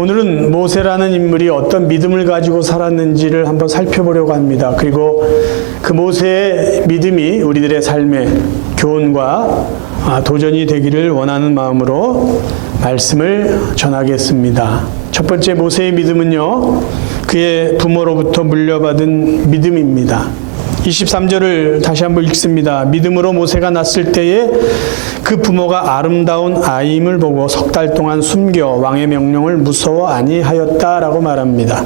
오늘은 모세라는 인물이 어떤 믿음을 가지고 살았는지를 한번 살펴보려고 합니다. 그리고 그 모세의 믿음이 우리들의 삶의 교훈과 도전이 되기를 원하는 마음으로 말씀을 전하겠습니다. 첫 번째 모세의 믿음은요, 그의 부모로부터 물려받은 믿음입니다. 23절을 다시 한번 읽습니다. 믿음으로 모세가 났을 때에 그 부모가 아름다운 아이임을 보고 석 달 동안 숨겨 왕의 명령을 무서워 아니하였다라고 말합니다.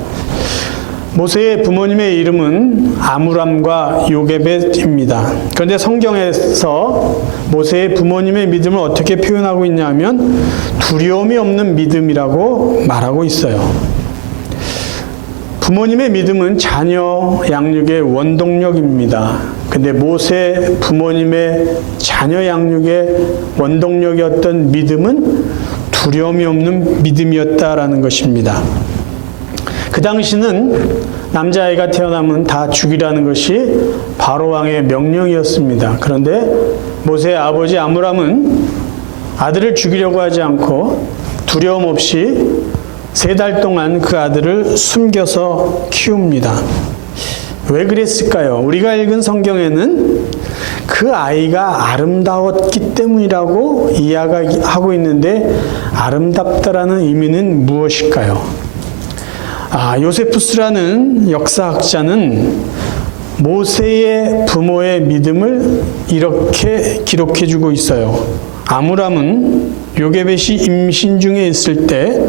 모세의 부모님의 이름은 아므람과 요게벳입니다. 그런데 성경에서 모세의 부모님의 믿음을 어떻게 표현하고 있냐면 두려움이 없는 믿음이라고 말하고 있어요. 부모님의 믿음은 자녀 양육의 원동력입니다. 근데 모세 부모님의 자녀 양육의 원동력이었던 믿음은 두려움이 없는 믿음이었다라는 것입니다. 그 당시는 남자아이가 태어나면 다 죽이라는 것이 바로 왕의 명령이었습니다. 그런데 모세의 아버지 아므람은 아들을 죽이려고 하지 않고 두려움 없이 3달 동안 그 아들을 숨겨서 키웁니다. 왜 그랬을까요? 우리가 읽은 성경에는 그 아이가 아름다웠기 때문이라고 이야기하고 있는데 아름답다라는 의미는 무엇일까요? 요세푸스라는 역사학자는 모세의 부모의 믿음을 이렇게 기록해주고 있어요. 아므람은 요게벳이 임신 중에 있을 때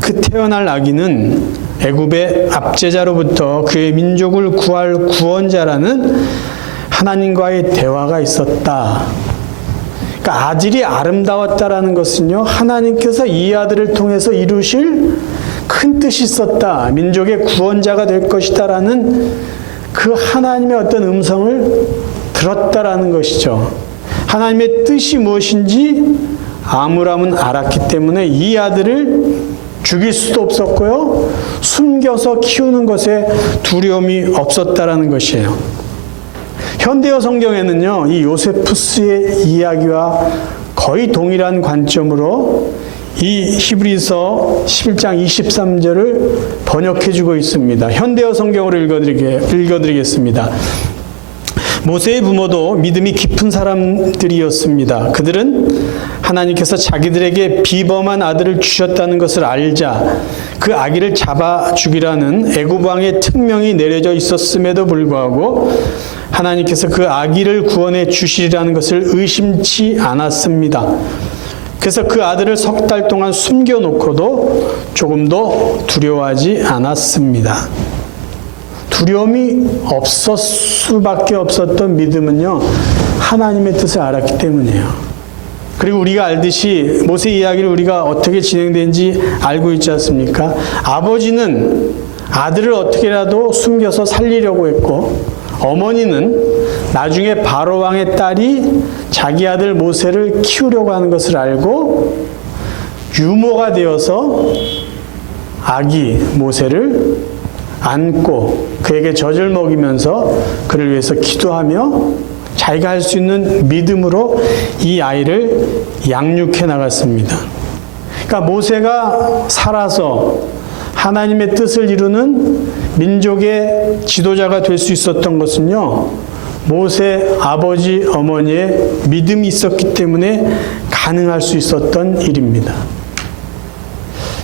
그 태어날 아기는 애굽의 압제자로부터 그의 민족을 구할 구원자라는 하나님과의 대화가 있었다. 그러니까 아들이 아름다웠다라는 것은요, 하나님께서 이 아들을 통해서 이루실 큰 뜻이 있었다. 민족의 구원자가 될 것이다라는 그 하나님의 어떤 음성을 들었다라는 것이죠. 하나님의 뜻이 무엇인지 아므람은 알았기 때문에 이 아들을 죽일 수도 없었고요, 숨겨서 키우는 것에 두려움이 없었다라는 것이에요. 현대어 성경에는요, 이 요세푸스의 이야기와 거의 동일한 관점으로 이 히브리서 11장 23절을 번역해주고 있습니다. 현대어 성경으로 읽어드리겠습니다. 모세의 부모도 믿음이 깊은 사람들이었습니다. 그들은 하나님께서 자기들에게 비범한 아들을 주셨다는 것을 알자 그 아기를 잡아 죽이라는 애굽 왕의 특명이 내려져 있었음에도 불구하고 하나님께서 그 아기를 구원해 주시리라는 것을 의심치 않았습니다. 그래서 그 아들을 석 달 동안 숨겨놓고도 조금도 두려워하지 않았습니다. 두려움이 없을 수밖에 없었던 믿음은요, 하나님의 뜻을 알았기 때문이에요. 그리고 우리가 알듯이 모세 이야기를 우리가 어떻게 진행된지 알고 있지 않습니까? 아버지는 아들을 어떻게라도 숨겨서 살리려고 했고, 어머니는 나중에 바로 왕의 딸이 자기 아들 모세를 키우려고 하는 것을 알고 유모가 되어서 아기 모세를 안고 그에게 젖을 먹이면서 그를 위해서 기도하며 자기가 할 수 있는 믿음으로 이 아이를 양육해 나갔습니다. 그러니까 모세가 살아서 하나님의 뜻을 이루는 민족의 지도자가 될 수 있었던 것은요, 모세 아버지 어머니의 믿음이 있었기 때문에 가능할 수 있었던 일입니다.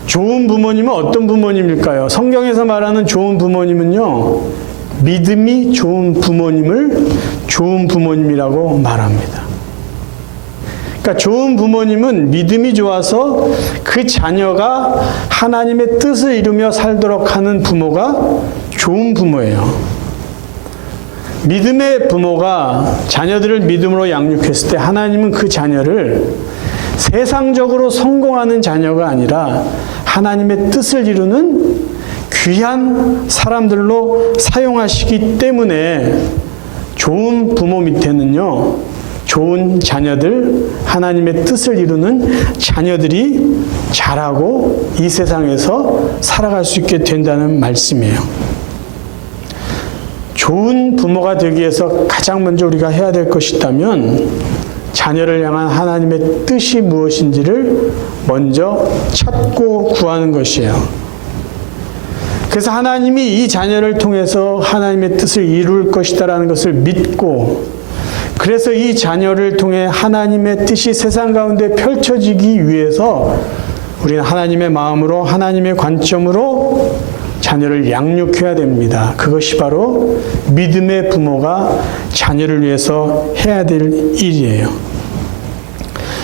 좋은 부모님은 어떤 부모님일까요? 성경에서 말하는 좋은 부모님은요, 믿음이 좋은 부모님을 좋은 부모님이라고 말합니다. 그러니까 좋은 부모님은 믿음이 좋아서 그 자녀가 하나님의 뜻을 이루며 살도록 하는 부모가 좋은 부모예요. 믿음의 부모가 자녀들을 믿음으로 양육했을 때 하나님은 그 자녀를 세상적으로 성공하는 자녀가 아니라 하나님의 뜻을 이루는 귀한 사람들로 사용하시기 때문에 좋은 부모 밑에는요, 좋은 자녀들, 하나님의 뜻을 이루는 자녀들이 자라고 이 세상에서 살아갈 수 있게 된다는 말씀이에요. 좋은 부모가 되기 위해서 가장 먼저 우리가 해야 될 것이 있다면 자녀를 향한 하나님의 뜻이 무엇인지를 먼저 찾고 구하는 것이에요. 그래서 하나님이 이 자녀를 통해서 하나님의 뜻을 이룰 것이다라는 것을 믿고, 그래서 이 자녀를 통해 하나님의 뜻이 세상 가운데 펼쳐지기 위해서 우리는 하나님의 마음으로, 하나님의 관점으로 자녀를 양육해야 됩니다. 그것이 바로 믿음의 부모가 자녀를 위해서 해야 될 일이에요.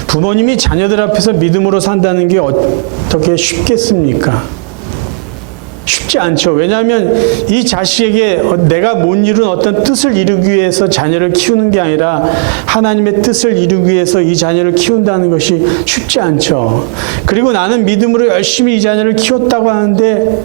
부모님이 자녀들 앞에서 믿음으로 산다는 게 어떻게 쉽겠습니까? 쉽지 않죠. 왜냐하면 이 자식에게 내가 못 이룬 어떤 뜻을 이루기 위해서 자녀를 키우는 게 아니라 하나님의 뜻을 이루기 위해서 이 자녀를 키운다는 것이 쉽지 않죠. 그리고 나는 믿음으로 열심히 이 자녀를 키웠다고 하는데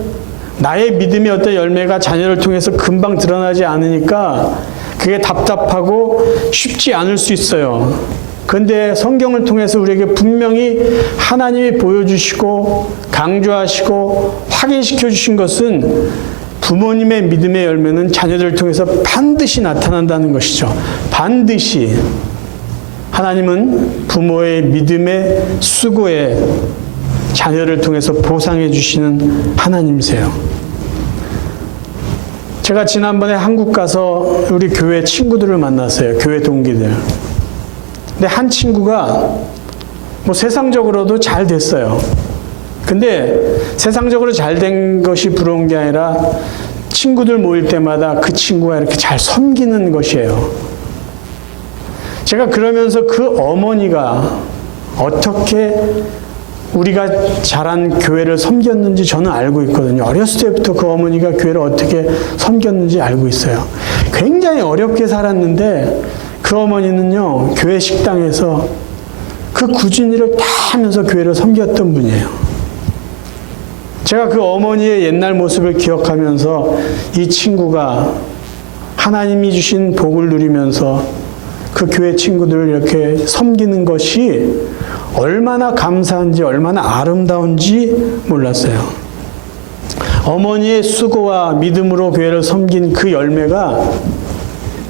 나의 믿음의 어떤 열매가 자녀를 통해서 금방 드러나지 않으니까 그게 답답하고 쉽지 않을 수 있어요. 그런데 성경을 통해서 우리에게 분명히 하나님이 보여주시고 강조하시고 확인시켜 주신 것은 부모님의 믿음의 열매는 자녀들을 통해서 반드시 나타난다는 것이죠. 반드시. 하나님은 부모의 믿음의 수고에 자녀를 통해서 보상해 주시는 하나님이세요. 제가 지난번에 한국 가서 우리 교회 친구들을 만났어요. 교회 동기들. 근데 한 친구가 뭐 세상적으로도 잘 됐어요. 근데 세상적으로 잘 된 것이 부러운 게 아니라 친구들 모일 때마다 그 친구가 이렇게 잘 섬기는 것이에요. 제가 그러면서 그 어머니가 어떻게 우리가 자란 교회를 섬겼는지 저는 알고 있거든요. 어렸을 때부터 그 어머니가 교회를 어떻게 섬겼는지 알고 있어요. 굉장히 어렵게 살았는데 그 어머니는요, 교회 식당에서 그 굳은 일을 다 하면서 교회를 섬겼던 분이에요. 제가 그 어머니의 옛날 모습을 기억하면서 이 친구가 하나님이 주신 복을 누리면서 그 교회 친구들을 이렇게 섬기는 것이 얼마나 감사한지, 얼마나 아름다운지 몰랐어요. 어머니의 수고와 믿음으로 교회를 섬긴 그 열매가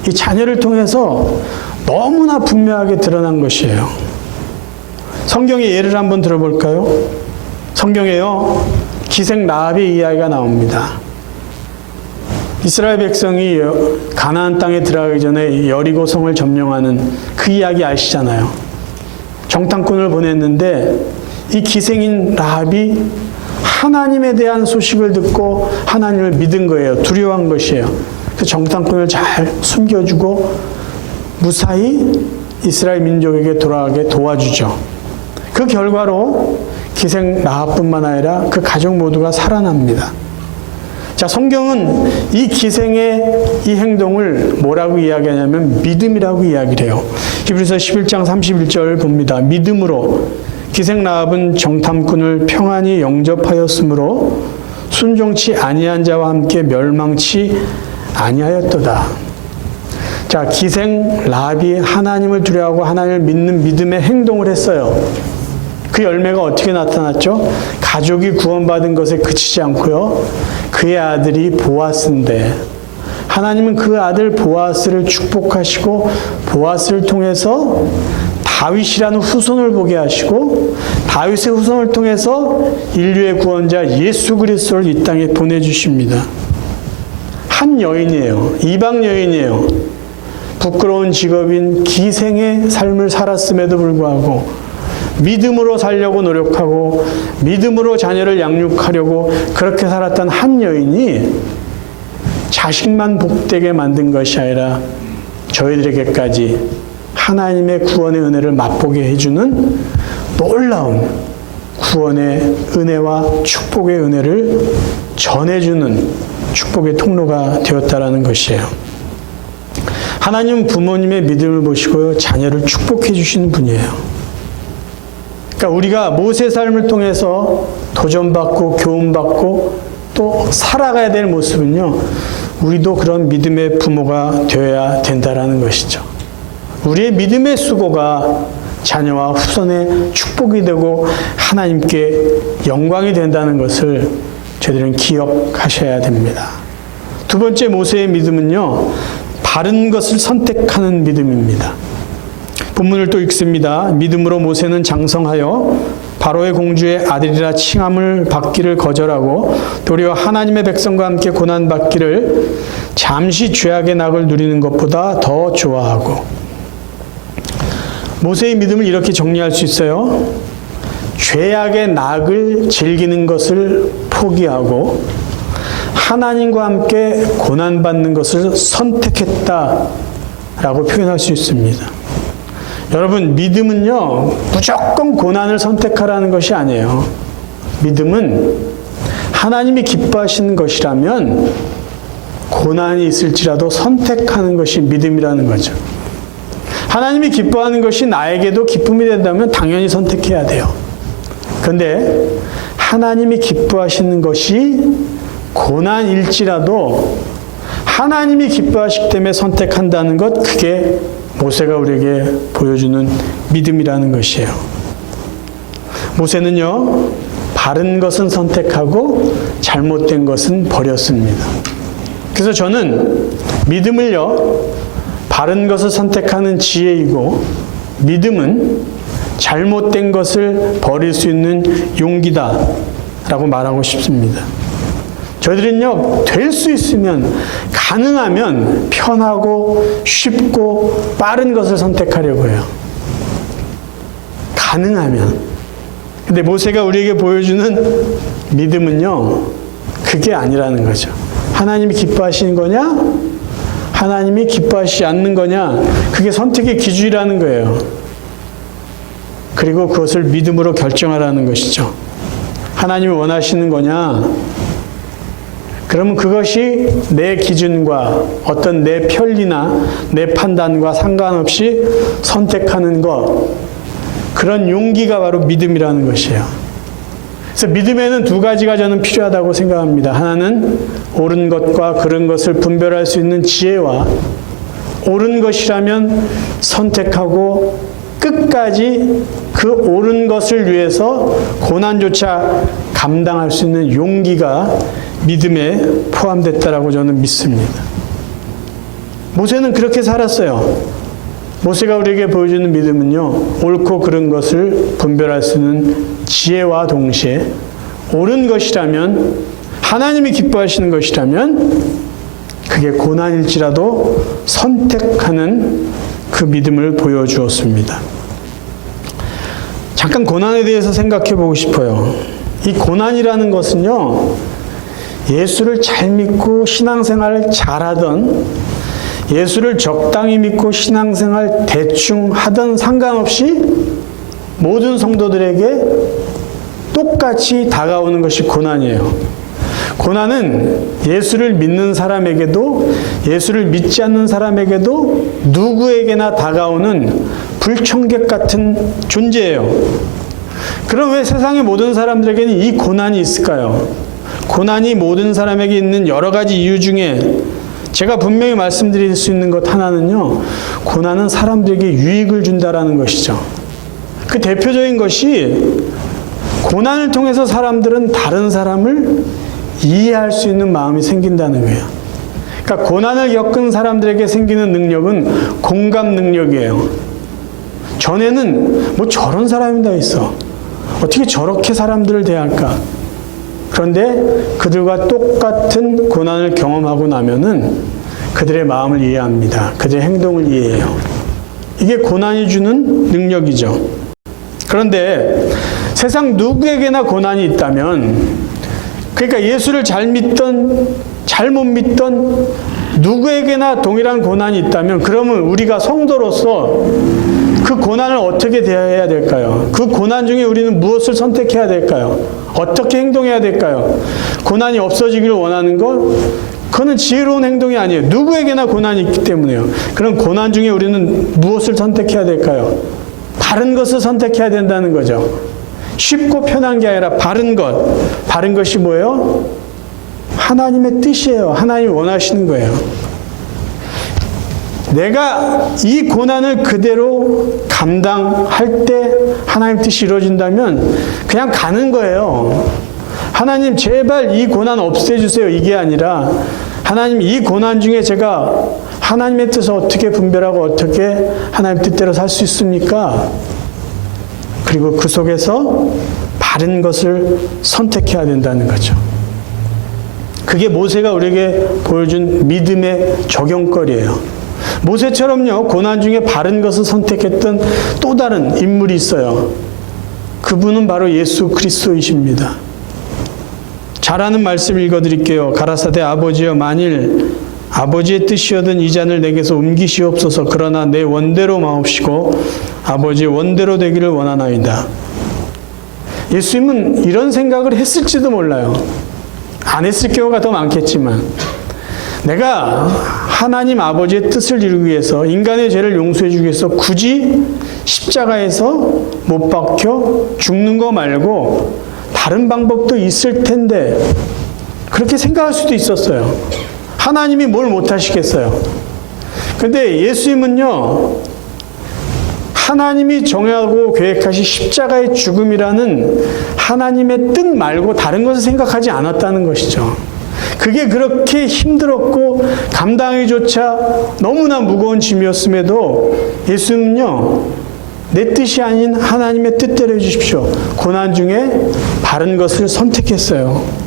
이 자녀를 통해서 너무나 분명하게 드러난 것이에요. 성경의 예를 한번 들어볼까요? 성경에요, 기생 라합의 이야기가 나옵니다. 이스라엘 백성이 가나안 땅에 들어가기 전에 여리고 성을 점령하는 그 이야기 아시잖아요. 정탐꾼을 보냈는데 이 기생인 라합이 하나님에 대한 소식을 듣고 하나님을 믿은 거예요. 두려워한 것이에요. 그 정탐꾼을 잘 숨겨주고 무사히 이스라엘 민족에게 돌아가게 도와주죠. 그 결과로 기생 라합뿐만 아니라 그 가족 모두가 살아납니다. 자, 성경은 이 기생의 이 행동을 뭐라고 이야기하냐면 믿음이라고 이야기를 해요. 히브리서 11장 31절 봅니다. 믿음으로 기생 라합은 정탐꾼을 평안히 영접하였으므로 순종치 아니한 자와 함께 멸망치 아니하였도다. 자, 기생 라합이 하나님을 두려워하고 하나님을 믿는 믿음의 행동을 했어요. 그 열매가 어떻게 나타났죠? 가족이 구원받은 것에 그치지 않고요, 그의 아들이 보아스인데 하나님은 그 아들 보아스를 축복하시고 보아스를 통해서 다윗이라는 후손을 보게 하시고 다윗의 후손을 통해서 인류의 구원자 예수 그리스도를 이 땅에 보내주십니다. 한 여인이에요. 이방 여인이에요. 부끄러운 직업인 기생의 삶을 살았음에도 불구하고 믿음으로 살려고 노력하고 믿음으로 자녀를 양육하려고 그렇게 살았던 한 여인이 자식만 복되게 만든 것이 아니라 저희들에게까지 하나님의 구원의 은혜를 맛보게 해주는 놀라운 구원의 은혜와 축복의 은혜를 전해주는 축복의 통로가 되었다라는 것이에요. 하나님은 부모님의 믿음을 보시고 자녀를 축복해 주시는 분이에요. 그러니까 우리가 모세의 삶을 통해서 도전받고 교훈받고 또 살아가야 될 모습은요, 우리도 그런 믿음의 부모가 되어야 된다라는 것이죠. 우리의 믿음의 수고가 자녀와 후손의 축복이 되고 하나님께 영광이 된다는 것을 저희들은 기억하셔야 됩니다. 두 번째 모세의 믿음은요, 바른 것을 선택하는 믿음입니다. 본문을 또 읽습니다. 믿음으로 모세는 장성하여 바로의 공주의 아들이라 칭함을 받기를 거절하고 도리어 하나님의 백성과 함께 고난받기를 잠시 죄악의 낙을 누리는 것보다 더 좋아하고. 모세의 믿음을 이렇게 정리할 수 있어요. 죄악의 낙을 즐기는 것을 포기하고 하나님과 함께 고난받는 것을 선택했다라고 표현할 수 있습니다. 여러분, 믿음은요, 무조건 고난을 선택하라는 것이 아니에요. 믿음은 하나님이 기뻐하시는 것이라면 고난이 있을지라도 선택하는 것이 믿음이라는 거죠. 하나님이 기뻐하는 것이 나에게도 기쁨이 된다면 당연히 선택해야 돼요. 그런데 하나님이 기뻐하시는 것이 고난일지라도 하나님이 기뻐하시기 때문에 선택한다는 것, 그게 모세가 우리에게 보여주는 믿음이라는 것이에요. 모세는요, 바른 것은 선택하고 잘못된 것은 버렸습니다. 그래서 저는 믿음을요, 바른 것을 선택하는 지혜이고 믿음은 잘못된 것을 버릴 수 있는 용기다라고 말하고 싶습니다. 저희들은요, 될 수 있으면, 가능하면 편하고 쉽고 빠른 것을 선택하려고 해요. 가능하면. 근데 모세가 우리에게 보여주는 믿음은요, 그게 아니라는 거죠. 하나님이 기뻐하시는 거냐? 하나님이 기뻐하시지 않는 거냐? 그게 선택의 기준이라는 거예요. 그리고 그것을 믿음으로 결정하라는 것이죠. 하나님이 원하시는 거냐? 그러면 그것이 내 기준과 어떤 내 편리나 내 판단과 상관없이 선택하는 것, 그런 용기가 바로 믿음이라는 것이에요. 그래서 믿음에는 두 가지가 저는 필요하다고 생각합니다. 하나는 옳은 것과 그른 것을 분별할 수 있는 지혜와 옳은 것이라면 선택하고 끝까지 그 옳은 것을 위해서 고난조차 감당할 수 있는 용기가 믿음에 포함됐다라고 저는 믿습니다. 모세는 그렇게 살았어요. 모세가 우리에게 보여주는 믿음은요, 옳고 그른 것을 분별할 수 있는 지혜와 동시에 옳은 것이라면, 하나님이 기뻐하시는 것이라면 그게 고난일지라도 선택하는 그 믿음을 보여주었습니다. 잠깐 고난에 대해서 생각해 보고 싶어요. 이 고난이라는 것은요, 예수를 잘 믿고 신앙생활을 잘하던, 예수를 적당히 믿고 신앙생활 대충 하던 상관없이 모든 성도들에게 똑같이 다가오는 것이 고난이에요. 고난은 예수를 믿는 사람에게도 예수를 믿지 않는 사람에게도 누구에게나 다가오는 불청객 같은 존재예요. 그럼 왜 세상의 모든 사람들에게는 이 고난이 있을까요? 고난이 모든 사람에게 있는 여러 가지 이유 중에 제가 분명히 말씀드릴 수 있는 것 하나는요, 고난은 사람들에게 유익을 준다라는 것이죠. 그 대표적인 것이, 고난을 통해서 사람들은 다른 사람을 이해할 수 있는 마음이 생긴다는 거예요. 그러니까 고난을 겪은 사람들에게 생기는 능력은 공감 능력이에요. 전에는 뭐 저런 사람이 다 있어, 어떻게 저렇게 사람들을 대할까? 그런데 그들과 똑같은 고난을 경험하고 나면은 그들의 마음을 이해합니다. 그들의 행동을 이해해요. 이게 고난이 주는 능력이죠. 그런데 세상 누구에게나 고난이 있다면, 그러니까 예수를 잘 믿던 잘못 믿던 누구에게나 동일한 고난이 있다면, 그러면 우리가 성도로서 그 고난을 어떻게 대해야 될까요? 그 고난 중에 우리는 무엇을 선택해야 될까요? 어떻게 행동해야 될까요? 고난이 없어지기를 원하는 것? 그거는 지혜로운 행동이 아니에요. 누구에게나 고난이 있기 때문에요. 그럼 고난 중에 우리는 무엇을 선택해야 될까요? 바른 것을 선택해야 된다는 거죠. 쉽고 편한 게 아니라 바른 것. 바른 것이 뭐예요? 하나님의 뜻이에요. 하나님이 원하시는 거예요. 내가 이 고난을 그대로 감당할 때 하나님 뜻이 이루어진다면 그냥 가는 거예요. 하나님 제발 이 고난 없애주세요, 이게 아니라, 하나님 이 고난 중에 제가 하나님의 뜻을 어떻게 분별하고 어떻게 하나님 뜻대로 살 수 있습니까? 그리고 그 속에서 바른 것을 선택해야 된다는 거죠. 그게 모세가 우리에게 보여준 믿음의 적용거리예요. 모세처럼요, 고난 중에 바른 것을 선택했던 또 다른 인물이 있어요. 그분은 바로 예수 그리스도이십니다. 잘 아는 말씀 읽어드릴게요. 가라사대 아버지여, 만일 아버지의 뜻이여든 이 잔을 내게서 옮기시옵소서. 그러나 내 원대로 마옵시고 아버지의 원대로 되기를 원하나이다. 예수님은 이런 생각을 했을지도 몰라요. 안 했을 경우가 더 많겠지만, 내가 하나님 아버지의 뜻을 이루기 위해서, 인간의 죄를 용서해 주기 위해서 굳이 십자가에서 못 박혀 죽는 거 말고 다른 방법도 있을 텐데, 그렇게 생각할 수도 있었어요. 하나님이 뭘 못하시겠어요. 근데 예수님은요, 하나님이 정하고 계획하신 십자가의 죽음이라는 하나님의 뜻 말고 다른 것을 생각하지 않았다는 것이죠. 그게 그렇게 힘들었고 감당하기조차 너무나 무거운 짐이었음에도 예수님은요, 내 뜻이 아닌 하나님의 뜻대로 해주십시오. 고난 중에 바른 것을 선택했어요.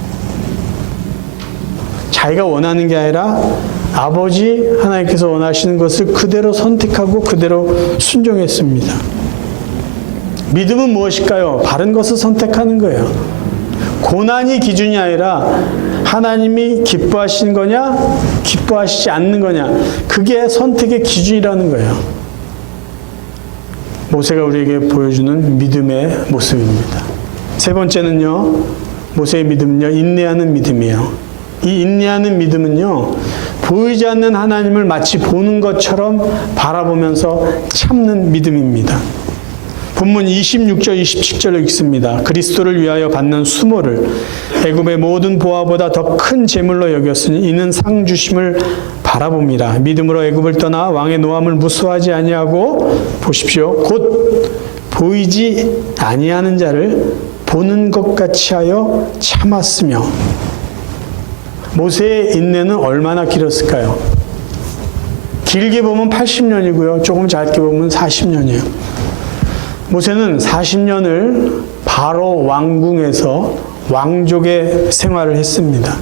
자기가 원하는 게 아니라 아버지 하나님께서 원하시는 것을 그대로 선택하고 그대로 순종했습니다. 믿음은 무엇일까요? 바른 것을 선택하는 거예요. 고난이 기준이 아니라 하나님이 기뻐하시는 거냐, 기뻐하시지 않는 거냐, 그게 선택의 기준이라는 거예요. 모세가 우리에게 보여주는 믿음의 모습입니다. 세 번째는요, 모세의 믿음은요, 인내하는 믿음이에요. 이 인내하는 믿음은요, 보이지 않는 하나님을 마치 보는 것처럼 바라보면서 참는 믿음입니다. 본문 26절 27절을 읽습니다. 그리스도를 위하여 받는 수모를 애굽의 모든 보화보다 더 큰 재물로 여겼으니 이는 상 주심을 바라봅니다. 믿음으로 애굽을 떠나 왕의 노함을 무수하지 아니하고, 보십시오, 곧 보이지 아니하는 자를 보는 것 같이 하여 참았으며. 모세의 인내는 얼마나 길었을까요? 길게 보면 80년이고요. 조금 짧게 보면 40년이에요. 모세는 40년을 바로 왕궁에서 왕족의 생활을 했습니다.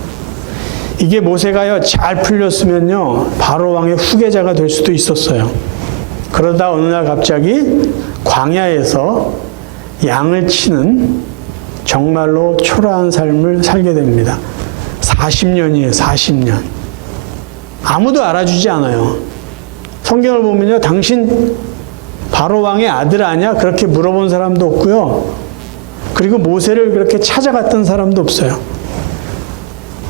이게 모세가요, 잘 풀렸으면요, 바로 왕의 후계자가 될 수도 있었어요. 그러다 어느 날 갑자기 광야에서 양을 치는 정말로 초라한 삶을 살게 됩니다. 40년이에요, 40년. 아무도 알아주지 않아요. 성경을 보면요, 당신 바로 왕의 아들 아니야? 그렇게 물어본 사람도 없고요. 그리고 모세를 그렇게 찾아갔던 사람도 없어요.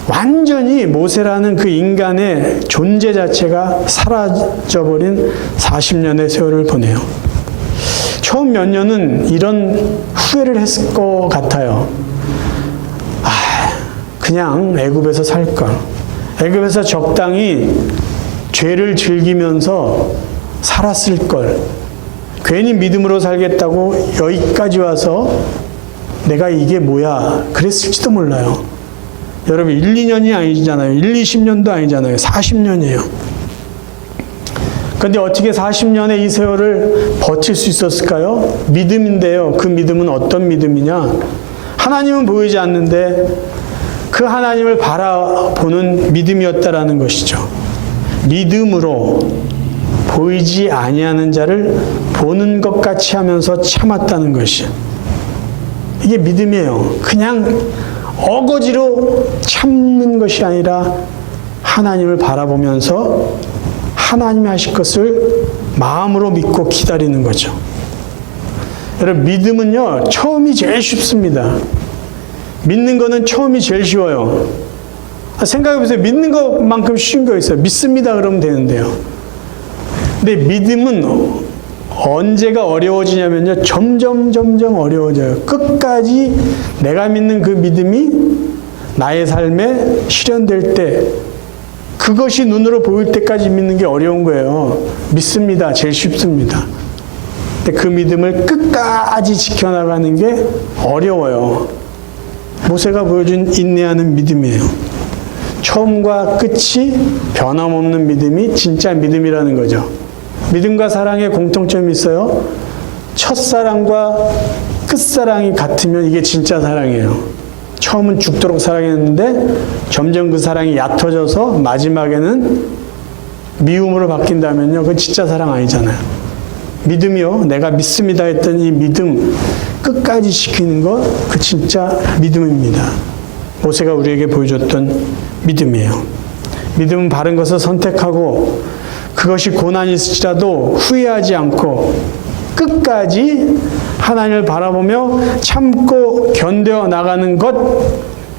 완전히 모세라는 그 인간의 존재 자체가 사라져버린 40년의 세월을 보내요. 처음 몇 년은 이런 후회를 했을 것 같아요. 그냥 애굽에서 살걸. 애굽에서 적당히 죄를 즐기면서 살았을걸. 괜히 믿음으로 살겠다고 여기까지 와서 내가 이게 뭐야 그랬을지도 몰라요. 여러분 1, 2년이 아니잖아요. 1, 20년도 아니잖아요. 40년이에요. 그런데 어떻게 40년의 이 세월을 버틸 수 있었을까요? 믿음인데요. 그 믿음은 어떤 믿음이냐? 하나님은 보이지 않는데 그 하나님을 바라보는 믿음이었다라는 것이죠. 믿음으로 보이지 아니하는 자를 보는 것 같이 하면서 참았다는 것이, 이게 믿음이에요. 그냥 어거지로 참는 것이 아니라 하나님을 바라보면서 하나님이 하실 것을 마음으로 믿고 기다리는 거죠. 여러분, 믿음은요, 처음이 제일 쉽습니다. 믿는 거는 처음이 제일 쉬워요. 생각해보세요. 믿는 것만큼 쉬운 거 있어요. 믿습니다 그러면 되는데요. 근데 믿음은 언제가 어려워지냐면요, 점점 어려워져요. 끝까지 내가 믿는 그 믿음이 나의 삶에 실현될 때, 그것이 눈으로 보일 때까지 믿는 게 어려운 거예요. 믿습니다 제일 쉽습니다. 근데 그 믿음을 끝까지 지켜나가는 게 어려워요. 모세가 보여준 인내하는 믿음이에요. 처음과 끝이 변함없는 믿음이 진짜 믿음이라는 거죠. 믿음과 사랑에 공통점이 있어요. 첫사랑과 끝사랑이 같으면 이게 진짜 사랑이에요. 처음은 죽도록 사랑했는데 점점 그 사랑이 얕아져서 마지막에는 미움으로 바뀐다면요, 그건 진짜 사랑 아니잖아요. 믿음이요, 내가 믿습니다 했던 이 믿음 끝까지 지키는 것, 그 진짜 믿음입니다. 모세가 우리에게 보여줬던 믿음이에요. 믿음은 바른 것을 선택하고 그것이 고난이 있을지라도 후회하지 않고 끝까지 하나님을 바라보며 참고 견뎌 나가는 것,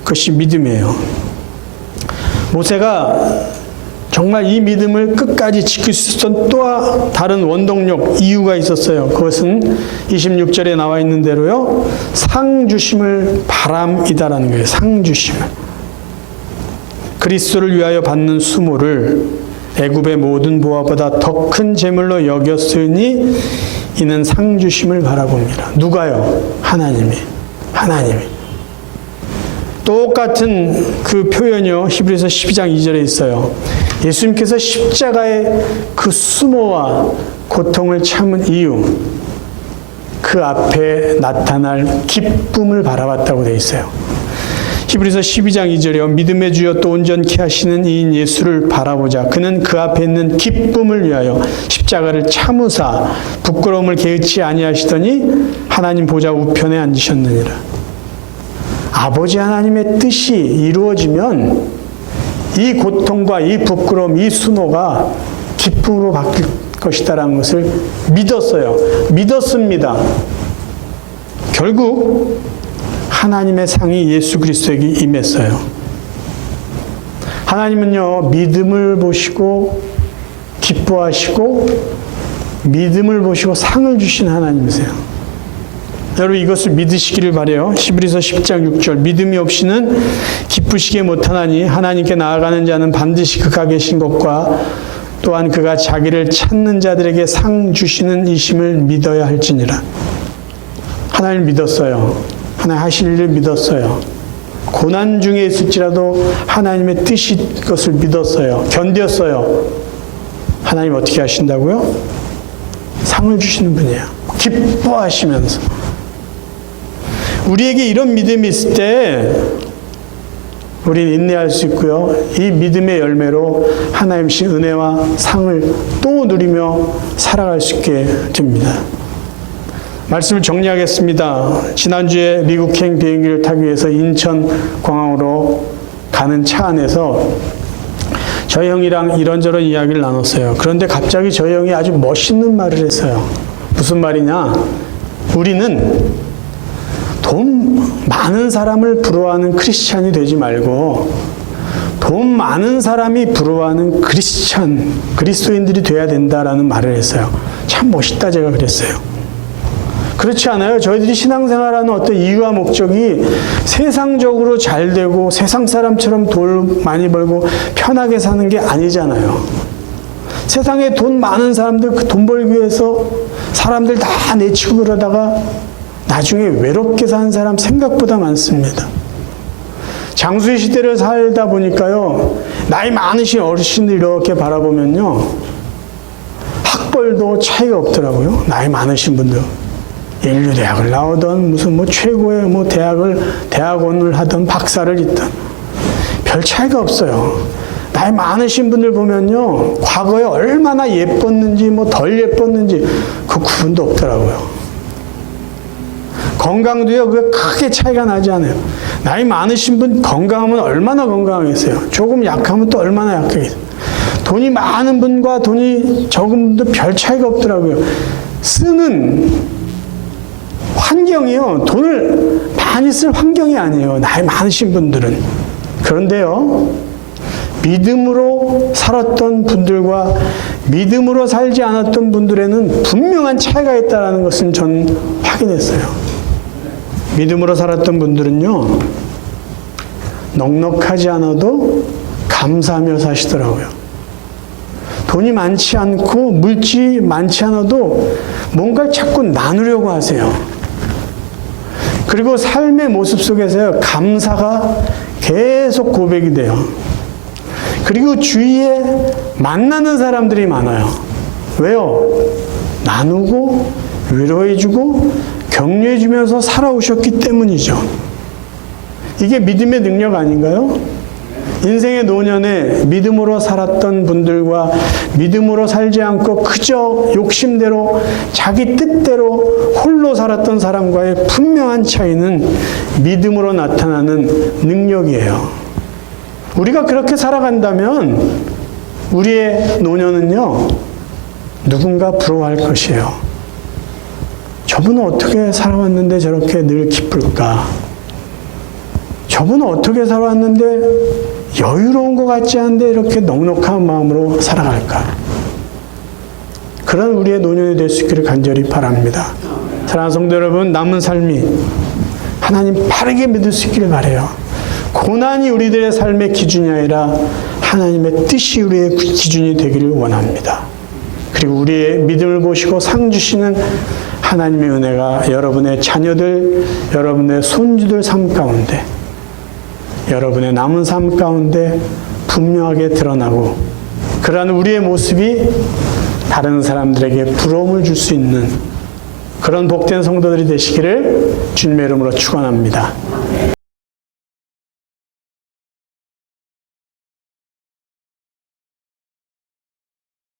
그것이 믿음이에요. 모세가 정말 이 믿음을 끝까지 지킬 수 있었던 또 다른 원동력, 이유가 있었어요. 그것은 26절에 나와 있는 대로요, 상 주심을 바람이다라는 거예요. 상 주심을. 그리스도를 위하여 받는 수모를 애굽의 모든 보화보다 더 큰 재물로 여겼으니 이는 상 주심을 바라봅니다. 누가요? 하나님이. 똑같은 그 표현이요, 히브리서 12장 2절에 있어요. 예수님께서 십자가의 그 수모와 고통을 참은 이유, 그 앞에 나타날 기쁨을 바라봤다고 되어 있어요. 히브리서 12장 2절에요. 믿음의 주여 또 온전케 하시는 이인 예수를 바라보자. 그는 그 앞에 있는 기쁨을 위하여 십자가를 참으사 부끄러움을 개의치 아니하시더니 하나님 보좌 우편에 앉으셨느니라. 아버지 하나님의 뜻이 이루어지면 이 고통과 이 부끄러움, 이 수모가 기쁨으로 바뀔 것이다라는 것을 믿었어요. 믿었습니다. 결국 하나님의 상이 예수 그리스도에게 임했어요. 하나님은요, 믿음을 보시고 기뻐하시고 믿음을 보시고 상을 주신 하나님이세요. 여러분, 이것을 믿으시기를 바라요. 히브리서 10장 6절, 믿음이 없이는 기쁘시게 못하나니 하나님께 나아가는 자는 반드시 그가 계신 것과 또한 그가 자기를 찾는 자들에게 상 주시는 이심을 믿어야 할지니라. 하나님을 믿었어요. 하나님 하실 일을 믿었어요. 고난 중에 있을지라도 하나님의 뜻이 것을 믿었어요. 견뎠어요. 하나님 어떻게 하신다고요? 상을 주시는 분이에요. 기뻐하시면서. 우리에게 이런 믿음이 있을 때 우리는 인내할 수 있고요. 이 믿음의 열매로 하나님 신 은혜와 상을 또 누리며 살아갈 수 있게 됩니다. 말씀을 정리하겠습니다. 지난주에 미국행 비행기를 타기 위해서 인천공항으로 가는 차 안에서 저희 형이랑 이런저런 이야기를 나눴어요. 그런데 갑자기 저희 형이 아주 멋있는 말을 했어요. 무슨 말이냐? 우리는 돈 많은 사람을 부러워하는 크리스찬이 되지 말고 돈 많은 사람이 부러워하는 그리스도인들이 돼야 된다라는 말을 했어요. 참 멋있다, 제가 그랬어요. 그렇지 않아요? 저희들이 신앙생활하는 어떤 이유와 목적이 세상적으로 잘 되고 세상 사람처럼 돈 많이 벌고 편하게 사는 게 아니잖아요. 세상에 돈 많은 사람들, 그 돈 벌기 위해서 사람들 다 내치고 그러다가 나중에 외롭게 사는 사람 생각보다 많습니다. 장수의 시대를 살다 보니까요, 나이 많으신 어르신들 이렇게 바라보면요, 학벌도 차이가 없더라고요. 나이 많으신 분들. 인류대학을 나오던 무슨 뭐 최고의 뭐 대학원을 하던 박사를 잇던 별 차이가 없어요. 나이 많으신 분들 보면요, 과거에 얼마나 예뻤는지 뭐 덜 예뻤는지 그 구분도 없더라고요. 건강도요, 그게 크게 차이가 나지 않아요. 나이 많으신 분 건강하면 얼마나 건강하겠어요. 조금 약하면 또 얼마나 약하겠어요. 돈이 많은 분과 돈이 적은 분도 별 차이가 없더라고요. 쓰는 환경이요, 돈을 많이 쓸 환경이 아니에요. 나이 많으신 분들은. 그런데요, 믿음으로 살았던 분들과 믿음으로 살지 않았던 분들에는 분명한 차이가 있다는 것은 전 확인했어요. 믿음으로 살았던 분들은요, 넉넉하지 않아도 감사하며 사시더라고요. 돈이 많지 않고 물질이 많지 않아도 뭔가를 자꾸 나누려고 하세요. 그리고 삶의 모습 속에서요, 감사가 계속 고백이 돼요. 그리고 주위에 만나는 사람들이 많아요. 왜요? 나누고 위로해주고 격려해주면서 살아오셨기 때문이죠. 이게 믿음의 능력 아닌가요? 인생의 노년에 믿음으로 살았던 분들과 믿음으로 살지 않고 그저 욕심대로 자기 뜻대로 홀로 살았던 사람과의 분명한 차이는 믿음으로 나타나는 능력이에요. 우리가 그렇게 살아간다면 우리의 노년은요, 누군가 부러워할 것이에요. 저분은 어떻게 살아왔는데 저렇게 늘 기쁠까? 저분은 어떻게 살아왔는데 여유로운 것 같지 않은데 이렇게 넉넉한 마음으로 살아갈까? 그런 우리의 노년이 될 수 있기를 간절히 바랍니다. 사랑하는 성도 여러분, 남은 삶이 하나님 바르게 믿을 수 있기를 바라요. 고난이 우리들의 삶의 기준이 아니라 하나님의 뜻이 우리의 기준이 되기를 원합니다. 그리고 우리의 믿음을 보시고 상 주시는 하나님의 은혜가 여러분의 자녀들, 여러분의 손주들 삶 가운데, 여러분의 남은 삶 가운데 분명하게 드러나고, 그러한 우리의 모습이 다른 사람들에게 부러움을 줄 수 있는 그런 복된 성도들이 되시기를 주님의 이름으로 축원합니다.